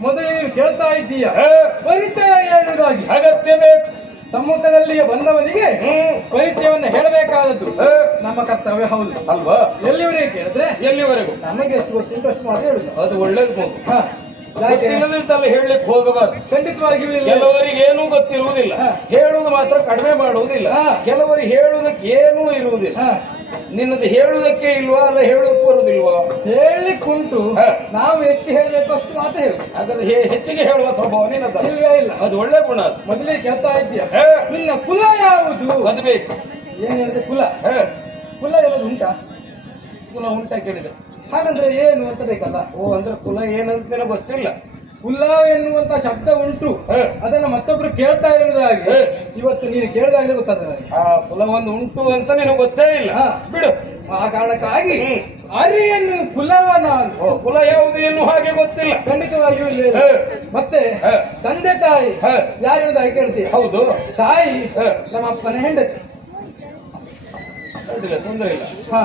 ಮೊದಲೇ ಕೇಳ್ತಾ ಇದ್ದೀಯ? ಪರಿಚಯ ಹೇಳುವುದಾಗಿ. ಅಗತ್ಯ ಬೇಕು. ಸಮ್ಮುಖದಲ್ಲಿ ಬಂದವನಿಗೆ ಪರಿಚಯವನ್ನು ಹೇಳಬೇಕಾದದ್ದು. ನಮ್ಮ ಕರ್ತವ್ಯ ಹೌದು. ಅಲ್ವಾ? ಎಲ್ಲಿವರೆಗೆ ಕೇಳಿದ್ರೆ ಎಲ್ಲಿವರೆಗೂ? ನಮಗೆ ಎಷ್ಟು ಅಷ್ಟು ಮಾತ್ರ ಹೇಳುದು. ಅದು ಒಳ್ಳೇದು ಹೇಳಲಿಕ್ಕೆ ಹೋಗಬಾರ್ದು. ಖಂಡಿತವಾಗಿಯೂ ಇಲ್ಲ. ಕೆಲವರಿಗೆ ಏನೂ ಗೊತ್ತಿರುವುದಿಲ್ಲ. ಹೇಳುವುದು ಮಾತ್ರ ಕಡಿಮೆ ಮಾಡುವುದಿಲ್ಲ. ಕೆಲವರು ಕೆಲವರಿಗೆ ಹೇಳುವುದಕ್ಕೆ ಏನೂ ಇರುವುದಿಲ್ಲ. ನಿನ್ನದು ಹೇಳುವುದಕ್ಕೆ ಇಲ್ವಾ ಅಲ್ಲ ಹೇಳುವುದಕ್ಕೆ ಬರುವುದಿಲ್ವಾ ಹೇಳಲಿಕ್ಕುಂಟು. ನಾವು ಎಷ್ಟು ಹೇಳಬೇಕು ಅಷ್ಟು ಮಾತ್ರ ಹೇಳು. ಹಾಗಾದ್ರೆ ಹೆ- ಹೆಚ್ಚಿಗೆ ಹೇಳುವ ಸ್ವಭಾವ ನಿನ್ನದ ಇಲ್ಲ ಅದು ಒಳ್ಳೆ ಗುಣ ಅದು. ಮೊದಲೇ ಕೇಳ್ತಾ ಇದ್ದೀಯ? ಹೇ, ನಿನ್ನ ಕುಲ ಯಾವುದು? ಅದು ಬೇಕು ಏನು ಹೇಳಿದ್ರೆ ಕುಲ. ಕುಲ ಎಲ್ಲದು ಉಂಟಾ? ಕುಲ ಉಂಟ ಕೇಳಿದೆ. ಹಾಗಂದ್ರೆ ಏನು ಅಂತ ಬೇಕಲ್ಲ? ಓ ಅಂದ್ರೆ ಕುಲ ಏನಂತ ಗೊತ್ತಿಲ್ಲ. ಕುಲ ಎನ್ನುವಂತ ಶಬ್ದ ಉಂಟು. ಅದನ್ನ ಮತ್ತೊಬ್ರು ಕೇಳ್ತಾ ಇರುವುದಾಗಿ ಹೇ. ಇವತ್ತು ನೀನು ಕೇಳಿದಾಗಲೇ ಗೊತ್ತಾಗ್ತದೆ ಆ ಕುಲ ಒಂದು ಉಂಟು ಅಂತ ನಿನಗೆ ಗೊತ್ತೇ ಇಲ್ಲ. ಬಿಡು. ಆ ಕಾರಣಕ್ಕಾಗಿ. ಅರಿಯನ್ನು ಕುಲವನ ಕುಲ ಯಾವುದು ಏನು ಹಾಗೆ ಗೊತ್ತಿಲ್ಲ. ಖಂಡಿತವಾಗಿಯೂ ಇಲ್ಲ. ಮತ್ತೆ. ತಂದೆ ತಾಯಿ ಯಾರಿರೋದಾಗಿ ಕೇಳ್ತೀವಿ ಹೌದು. ತಾಯಿ. ನಮ್ಮ ಅಪ್ಪನ ಹೆಂಡತಿ. ತೊಂದರೆ ಇಲ್ಲ. ಹಾ.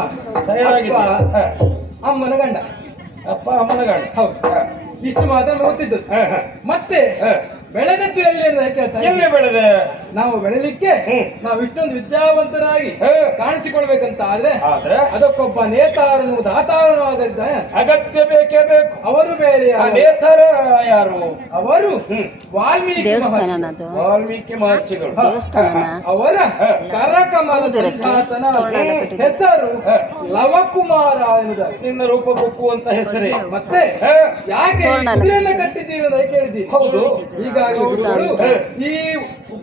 ಅಮ್ಮನ ಗಂಡ. ಅಪ್ಪ ಅಮ್ಮನ ಗಂಡ? ಹೌದು. ಇಷ್ಟು ಮಾತ್ರ ಗೊತ್ತಿದ್ದದ್ದು. ಮತ್ತೆ. ಬೆಳೆದದ್ದು ಎಲ್ಲಿ ಅಂತ ಕೇಳ್ತಾ ಇದ್ದೀನಿ. ಎಲ್ಲಿ ಬೆಳೆದೆ ನಾವು ಬೆಳಿಲಿಕ್ಕೆ. ನಾವು ಇಷ್ಟೊಂದು ವಿದ್ಯಾವಂತರಾಗಿ ಹೇ. ಕಾಣಿಸಿಕೊಳ್ಬೇಕಂತ ಆದ್ರೆ ಆದ್ರೆ? ಅದಕ್ಕೊಬ್ಬ ನೇತಾರನು ದಾತಾರನು ಆಗದ ಅಗತ್ಯ ಬೇಕೇ ಬೇಕು. ಅವರು ಬೇರೆ ನೇತಾರ ಯಾರು? ಅವರು ವಾಲ್ಮೀಕಿ. ವಾಲ್ಮೀಕಿ ಮಹರ್ಷಿಗಳು. ಅವರ ಹೇ. ಕರಕಮಲ ಹೌದಿರತ್ತೆ. ಸಂಜಾತನ ಹೆಸರು ಲವಕುಮಾರ ಎನ್ನುವುದಾಗಿ ನಿನ್ನ ರೂಪ ಕೊಪ್ಪುವಂತ ಹೆಸರೇ. ಮತ್ತೆ ಯಾಕೆ ಕಟ್ಟಿದ್ದೀರಿ ಅಂತ ಕೇಳಿದ್ದೀರಿ ಹೌದು. ಈಗಾಗಲೇ ಗುರುಗಳು ಈ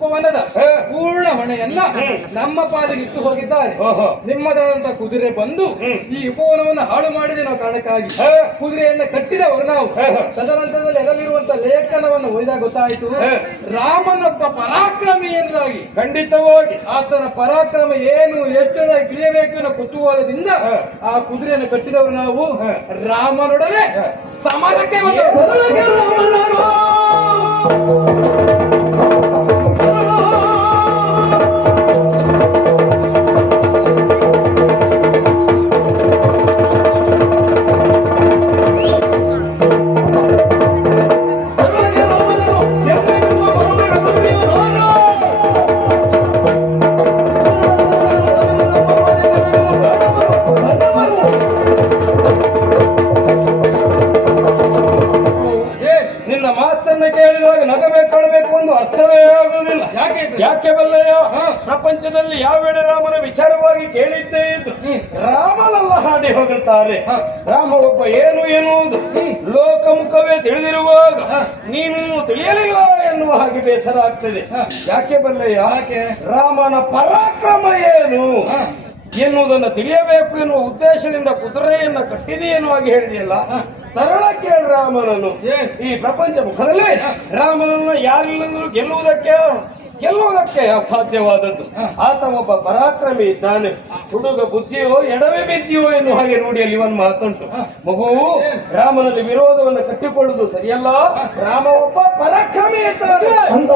ಉಪವನದ ಪೂರ್ಣ ಹೊಣೆಯನ್ನ ನಮ್ಮ ಪಾಲಿಗೆ ಇಟ್ಟು ಹೋಗಿದ್ದಾರೆ. ನಿಮ್ಮದಾದಂತ ಕುದುರೆ ಬಂದು ಈ ಉಪವನವನ್ನು ಹಾಳು ಮಾಡಿದೆ ನಾವು ಕಾರಣಕ್ಕಾಗಿ. ಕುದುರೆಯನ್ನ ಕಟ್ಟಿದವರು ನಾವು. ತದನಂತರದಲ್ಲಿ ಅದರಲ್ಲಿರುವಂತ ಲೇಖನವನ್ನು ಓದಿದಾಗ ಗೊತ್ತಾಯಿತು. ರಾಮನೊಬ್ಬ ಪರಾಕ್ರಮಿ ಎಂದಾಗಿ. ಖಂಡಿತವಾಗಿ ಆತನ ಪರಾಕ್ರಮ ಏನು ಎಷ್ಟು ತಿಳಿಯಬೇಕು ಅನ್ನೋ ಕುತೂಹಲದಿಂದ ಆ ಕುದುರೆಯನ್ನು ಕಟ್ಟಿದವರು ನಾವು. ರಾಮನೊಡನೆ. ಸಮರಕ್ಕೆ ಬಂದವರು. ಒಂದು ಅರ್ಥವೇ ಆಗುವುದಿಲ್ಲ. ಯಾಕೆ ಬಲ್ಲಯ್ಯ. ಪ್ರಪಂಚದಲ್ಲಿ ಯಾವೆಡೆ ರಾಮನ ವಿಚಾರವಾಗಿ ಕೇಳಿದ್ದೇ ಇದ್ದು ರಾಮನಲ್ಲ ಹಾಡಿ ಹೋಗುತ್ತಾರೆ. ರಾಮ ಒಬ್ಬ ಏನು ಎನ್ನುವುದು? ಲೋಕಮುಖವೇ ತಿಳಿದಿರುವಾಗ ನೀನು ತಿಳಿಯಲಿಲ್ಲ ಎನ್ನುವ ಹಾಗೆ ಬೇಸರ ಆಗ್ತದೆ ಯಾಕೆ ಬಲ್ಲಯ್ಯ ಯಾಕೆ? ರಾಮನ ಪರಾಕ್ರಮ ಏನು. ಎನ್ನುವುದನ್ನು ತಿಳಿಯಬೇಕು ಎನ್ನುವ ಉದ್ದೇಶದಿಂದ ಕುದುರೆಯನ್ನು ಕಟ್ಟಿದೆ ಎನ್ನುವಾಗಿ ಹೇಳಿದೆಯಲ್ಲ? ತರಳ ಕೇಳ ರಾಮನನ್ನು? ಈ ಪ್ರಪಂಚ ಮುಖದಲ್ಲಿ ರಾಮನನ್ನು ಯಾರಿಲ್ಲಂದ್ರೂ ಗೆಲ್ಲುವುದಕ್ಕೆ ಗೆಲ್ಲುವುದಕ್ಕೆ ಅಸಾಧ್ಯವಾದದ್ದು. ಆತ ಒಬ್ಬ ಪರಾಕ್ರಮಿ ಇದ್ದಾನೆ. ಹುಡುಗ ಬುದ್ಧಿಯೋ ಎಡವೇ ಬಿದ್ದಿಯೋ ಎನ್ನುವ ಹಾಗೆ ರೂಢಿಯಲ್ಲಿ ಒಂದು ಮಾತುಂಟು. ಮಗು ರಾಮನಲ್ಲಿ ವಿರೋಧವನ್ನು ಕಟ್ಟಿಕೊಳ್ಳುವುದು ಸರಿಯಲ್ಲ. ರಾಮ ಒಬ್ಬ ಪರಾಕ್ರಮಿ ಇದ್ದಾನೆ. ಅಂತ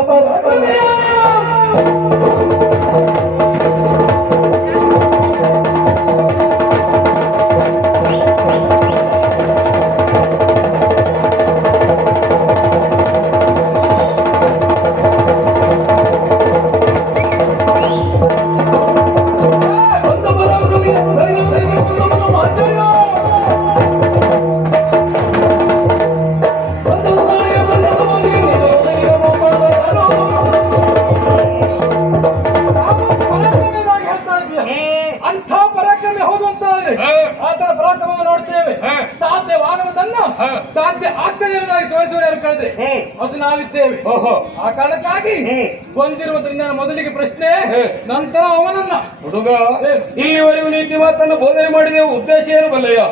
ಆ ಕಾರಣಕ್ಕಾಗಿ ಬಂದಿರುವುದರಿಂದ ನನ್ನ ಮೊದಲಿಗೆ ಪ್ರಶ್ನೆ ನಂತರ ಅವನನ್ನ ಹುಡುಗ ಇಲ್ಲಿವರೆಗೂ ನೀತಿ ಮಾತನ್ನು ಬೋಧನೆ ಮಾಡಿದ ಉದ್ದೇಶ ಏನು ಬಲ್ಲಯ್ಯ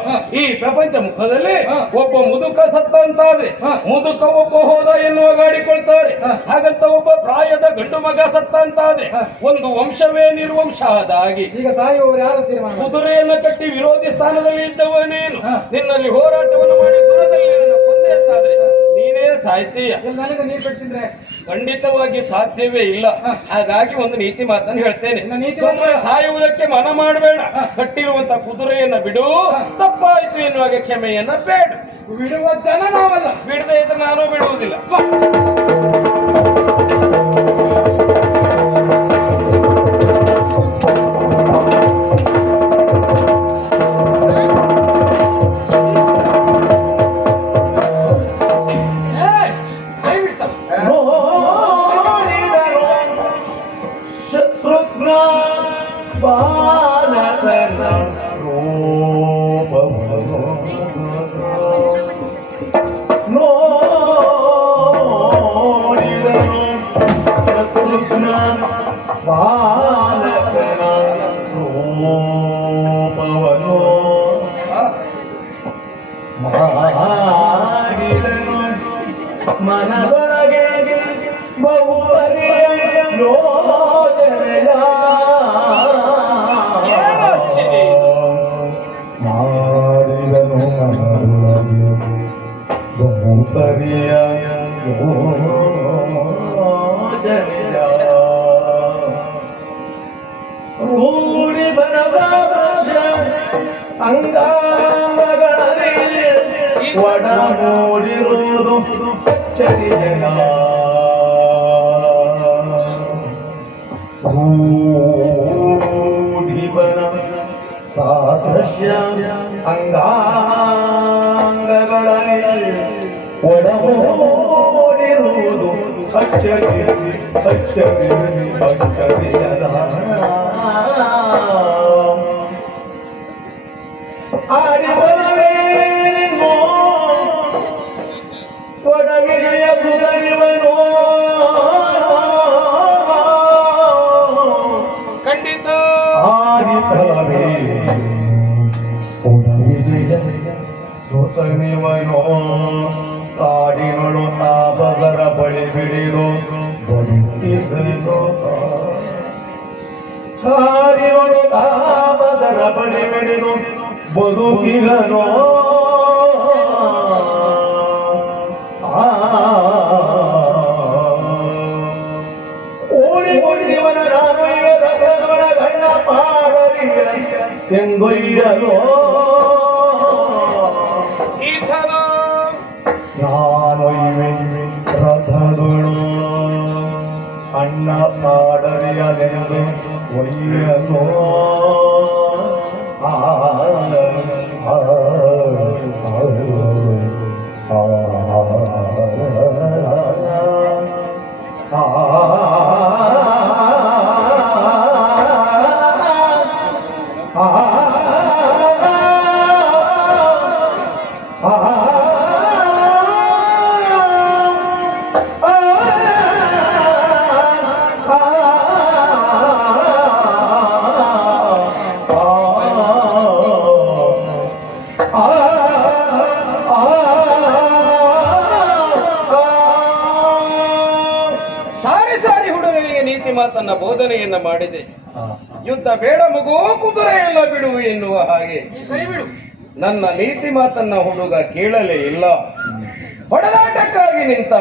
ಈ ಪ್ರಪಂಚ ಮುಖದಲ್ಲಿ. ಒಬ್ಬ ಮುದುಕ ಸತ್ತ ಅಂತಾದ್ರೆ. ಮುದುಕ ಒಬ್ಬ ಹೋದ ಎನ್ನುವ ಗಾಡಿಕೊಳ್ತಾರೆ. ಹಾಗಂತ ಒಬ್ಬ ಪ್ರಾಯದ ಗಂಡು ಮಗ ಸತ್ತ ಅಂತಾದ್ರೆ. ಒಂದು ವಂಶವೇ ನಿರ್ವಂಶ ಆದಾಗಿ ಈಗ ಸಾಯುವವರು ಯಾರು? ಕುದುರೆಯನ್ನು ಕಟ್ಟಿ ವಿರೋಧಿ ಸ್ಥಾನದಲ್ಲಿ ಇದ್ದವನೇನು. ನಿನ್ನಲ್ಲಿ ಹೋರಾಟವನ್ನು ಮಾಡಿ ಕಟ್ಟಿದ್ರೆ ಖಂಡಿತವಾಗಿ ಸಾಧ್ಯವೇ ಇಲ್ಲ. ಹಾಗಾಗಿ ಒಂದು ನೀತಿ ಮಾತನ್ನು ಹೇಳ್ತೇನೆ. ಸಾಯುವುದಕ್ಕೆ ಮನ ಮಾಡಬೇಡ. ಕಟ್ಟಿರುವಂತ ಕುದುರೆಯನ್ನ ಬಿಡು. ತಪ್ಪಾಯ್ತು ಎನ್ನುವಾಗ ಕ್ಷಮೆಯನ್ನ ಬೇಡ. ಬಿಡುವ ಜನ ನಾವಲ್ಲ. ಬಿಡದೆ ಇದ್ರೆ ನಾನು ಬಿಡುವುದಿಲ್ಲ. ಮನದೊಳಗೆ ಬಹುಪರಿಯ ಯೋಜನೆಯ ಏನು ಆಶ್ಚರ್ಯ ಇದು? ಮಾಡಿದನು ಮನದೊಳಗೆ ಬಹುಪರಿಯ ಯೋಜನೆಯ ಅಂಗಾಂಗಗಳಲ್ಲಿ ಒಡ ಮೂಡಿರುವುದು ಅಚ್ಚರಿಯನ ರೂಢಿ ಬರ ಸಾದೃಶ್ಯ ಅಂಗಾಂಗಗಳಲ್ಲಿ ಒಡ ಮೂಡಿರುವುದು ಅಚ್ಚರಿ ಅಚ್ಚರಿ ಅಚ್ಚರಿಯನ ಖಂಡಿತ ಆಡಿಬರವೇ ಕೊಡವಿಗೆಯ ಸುತನಿವನೋ ಕಾಡಿನಳು ತಾಪದರ ಬಳಿ ಬಿಡಿದು ಬರುತ್ತಿದ್ದನೋ ಕಾಡಿನಳು ತಾಪದರ ಬಳಿ ಬಿಡಿದು ಬದುಕಿಗನೋ ಎಂಗೊಯ್ಯಲೋ ಈತನ ನಾನೊಯ್ವೆ ರಥಗಳು ಅಣ್ಣ ಪಾಡಲಿಯಲೆಂದು ಒಯ್ಯಲೋ. ಮಾಡಿದೆ. ಯುದ್ಧ ಬೇಡ ಮಗು ಕುದುರೆಯಲ್ಲ ಬಿಡು ಎನ್ನುವ ಹಾಗೆ. ಈ ಕೈ ಬಿಡು. ನನ್ನ ನೀತಿ ಮಾತನ್ನ ಹುಡುಗ ಕೇಳಲೇ ಇಲ್ಲ. ಹೊಡೆದಾಟಕ್ಕಾಗಿ ನಿಂತ.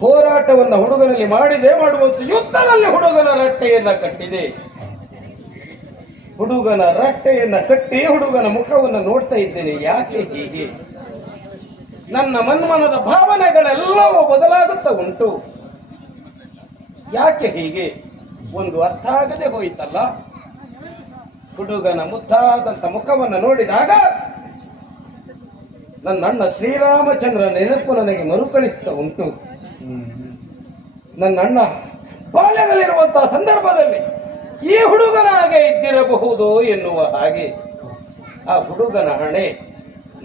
ಹೋರಾಟವನ್ನ ಹುಡುಗನಲ್ಲಿ ಮಾಡಿದೆ ಮಾಡುವಂತ ಯುದ್ಧದಲ್ಲಿ ಹುಡುಗನ ರಟ್ಟೆಯನ್ನ ಕಟ್ಟಿದೆ. ಹುಡುಗನ ರಟ್ಟೆಯನ್ನ ಕಟ್ಟಿ ಹುಡುಗನ ಮುಖವನ್ನು ನೋಡ್ತಾ ಇದ್ದೇನೆ. ಯಾಕೆ ಹೀಗೆ? ನನ್ನ ಮನ್ಮನದ ಭಾವನೆಗಳೆಲ್ಲವೂ ಬದಲಾಗುತ್ತಾ ಉಂಟು. ಯಾಕೆ ಹೀಗೆ? ಒಂದು ಅರ್ಥ ಆಗದೆ ಹೋಯಿತಲ್ಲ? ಹುಡುಗನ ಮುದ್ದಾದಂಥ ಮುಖವನ್ನು ನೋಡಿದಾಗ ನನ್ನ ಅಣ್ಣ ಶ್ರೀರಾಮಚಂದ್ರ ನೆನಪು ನನಗೆ ಮರುಕಳಿಸ್ತಾ ಉಂಟು. ನನ್ನ ಅಣ್ಣ ಬಾಲ್ಯದಲ್ಲಿರುವಂತಹ ಸಂದರ್ಭದಲ್ಲಿ ಈ ಹುಡುಗನ ಹಾಗೆ ಇದ್ದಿರಬಹುದು ಎನ್ನುವ ಹಾಗೆ. ಆ ಹುಡುಗನ ಹಣೆ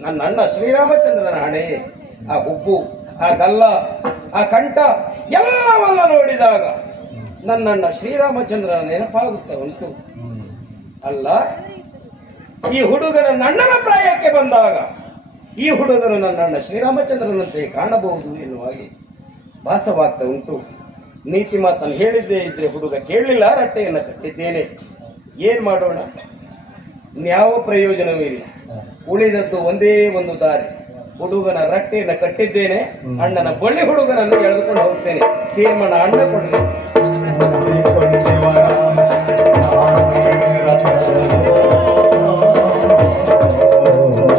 ನನ್ನ ಅಣ್ಣ ಶ್ರೀರಾಮಚಂದ್ರನ ಹಣೆ, ಆ ಹುಬ್ಬು, ಆ ಗಲ್ಲ, ಆ ಕಂಠ ಎಲ್ಲವನ್ನ ನೋಡಿದಾಗ ನನ್ನಣ್ಣ ಶ್ರೀರಾಮಚಂದ್ರನ ನೆನಪಾಗುತ್ತಾ ಉಂಟು ಅಲ್ಲ ಈ ಹುಡುಗನ ನನ್ನನ ಪ್ರಾಯಕ್ಕೆ ಬಂದಾಗ ಈ ಹುಡುಗರು ನನ್ನಣ್ಣ ಶ್ರೀರಾಮಚಂದ್ರನಂತೆ ಕಾಣಬಹುದು ಎನ್ನುವ ಹಾಗೆ ಭಾಸವಾಗ್ತಾ ಉಂಟು. ನೀತಿ ಮಾತನ್ನು ಹೇಳಿದ್ದೇ ಇದ್ರೆ ಹುಡುಗ ಕೇಳಲಿಲ್ಲ ರಟ್ಟೆಯನ್ನು ಕಟ್ಟಿದ್ದೇನೆ. ಏನು ಮಾಡೋಣ? ಯಾವ ಪ್ರಯೋಜನವೂ ಇಲ್ಲ ಉಳಿದದ್ದು ಒಂದೇ ಒಂದು ದಾರಿ. ಹುಡುಗನ ರಟ್ಟೆಯನ್ನು ಕಟ್ಟಿದ್ದೇನೆ ಅಣ್ಣನ ಬಳ್ಳಿ ಹುಡುಗನನ್ನು ಎಳೆದುಕೊಂಡು ಹೋಗ್ತೇನೆ. ತೀರ್ಮಾನ ಅಣ್ಣ ಕೊಡಲಿ.